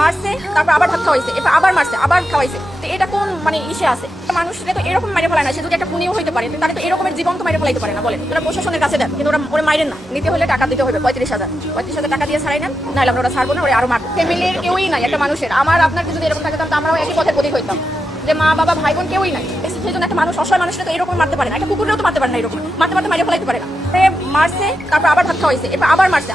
মারছে, তারপর আবার ভাত খাওয়াইছে, এরপর আবার মারছে, আবার খাওয়াইছে। তো এটা কোন মানে ইসে আছে? মানুষরা তো এরকম মেরে ফেলায় না, সে যদি একটা খুনিও হইতে পারে তাহলে তো এরকমের জীবন তো মেরে ফেলাইতে পারে না। বলেন, ওরা প্রশাসনের কাছে দেন, কিন্তু ওরা মাইরেন না। নিতে হলে টাকা দিতে হবে 35,000 টাকা দিয়ে ছাড়াই নেন, নাহলে আমরা ওরা ছাড়বো না, ওরা আরো মারবো। ফ্যামিলির কেউই নাই একটা মানুষের। আমার আপনার যদি এরকম থাকতাম তো আমরাও একই পথের প্রতীক হইতাম, যে মা বাবা ভাই বোন কেউই নাই। সেই জন্য একটা মানুষ অসহায় মানুষটা তো এরকম মারতে পারে না, একটা কুকুরেও তো মারতে পারে না, এরকম মারতে মারতে মারিয়ে ফেলাইতে পারে না। মারছে, তারপর আবার ভাত খাওয়াইছে, এরপর আবার মারছে।